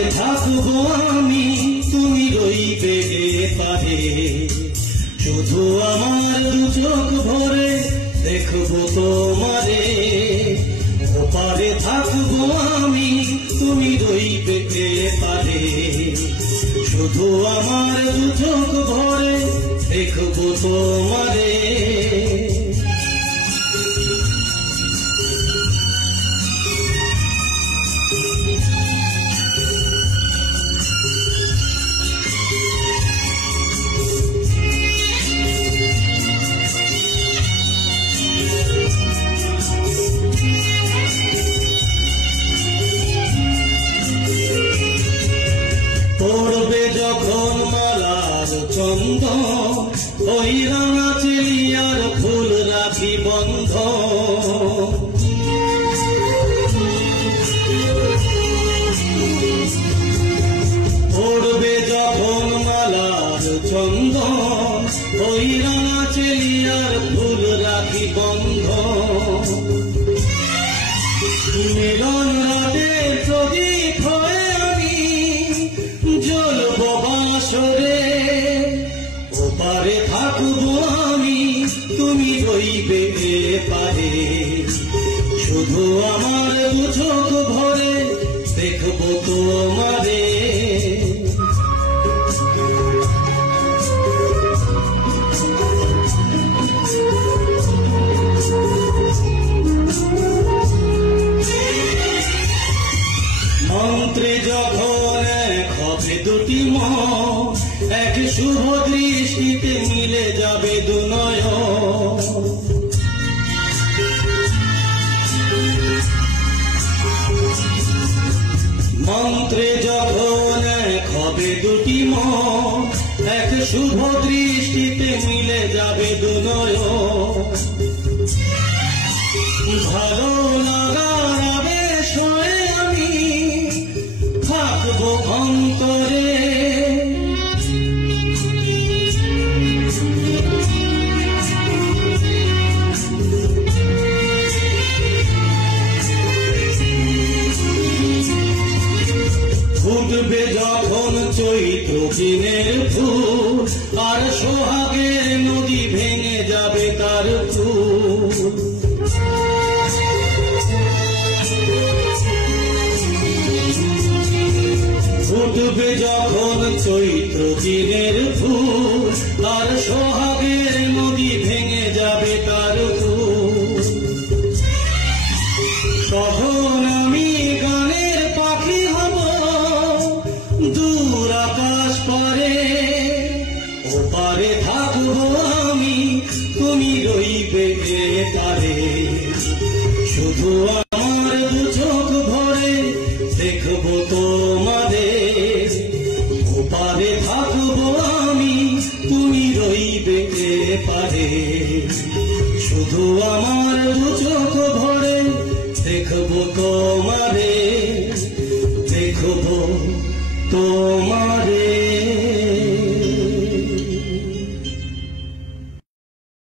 ওপারে থাকবো আমি, তুমি রইবে এপারে। শুধু আমার দু চোখ ভরে দেখবো তোমারে। ওপারে থাকবো আমি, তুমি রইবে এপারে। শুধু আমার দু চোখ ভরে দেখবো তোমারে। পড়বে যখন মালার চন্দন, ওই রাঙা চিড়িয়ার ফুল রাখি বন্ধ। পড়বে যখন মালার চন্দন, ওই রাঙা চিড়িয়ার ফুল রাখি বন্ধ। মিলন রাতে প্রদীপ হয়ে আমি জ্বলবো বাসরে। ওপারে থাকবো আমি, তুমি রইবে এপারে। শুধু আমার দু চোখ ভরে দেখবো তোমারে। মন্ত্রে যখন এক হবে দুটি মন, এক শুভ দৃষ্টিতে মিলে যাবে দু নয়ন। মন্ত্রে যখন এক হবে দুটি মন, এক শুভ দৃষ্টিতে মিলে যাবে দু নয়ন। ভালো লাগার আবেশ হয়ে আমি থাকবো অন্তরে। ফুটবে যখন চৈত্র দিনের ফুল, আর সোহাগের নদী ভেঙে যাবে তার ফুল। ফুটবে যখন চৈত্র দিনের ফুল, আর সোহাগের নদী ভেঙে যাবে তার ফুল। তখন আমি গানের পাখি হব দূর আকাশ পারে। ওপারে থাকবো আমি, তুমি রইবে এপারে। শুধু আমার দু চোখ ভরে দেখবো তোমারে। ওপারে থাকবো আমি, তুমি রইবে এপারে। শুধু আমার দু চোখ ভরে দেখবো তোমারে।